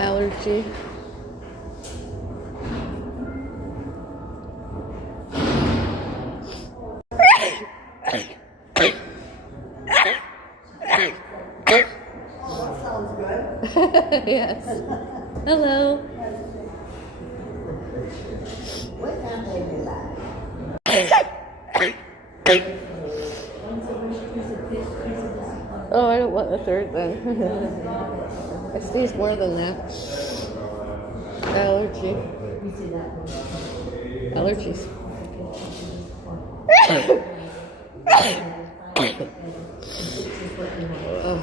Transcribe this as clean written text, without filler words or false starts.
Allergy. That sounds good. Yes. Hello. What time they be like? Oh, I don't want a third then. I sneeze more than that. Allergy. Allergies. Oh.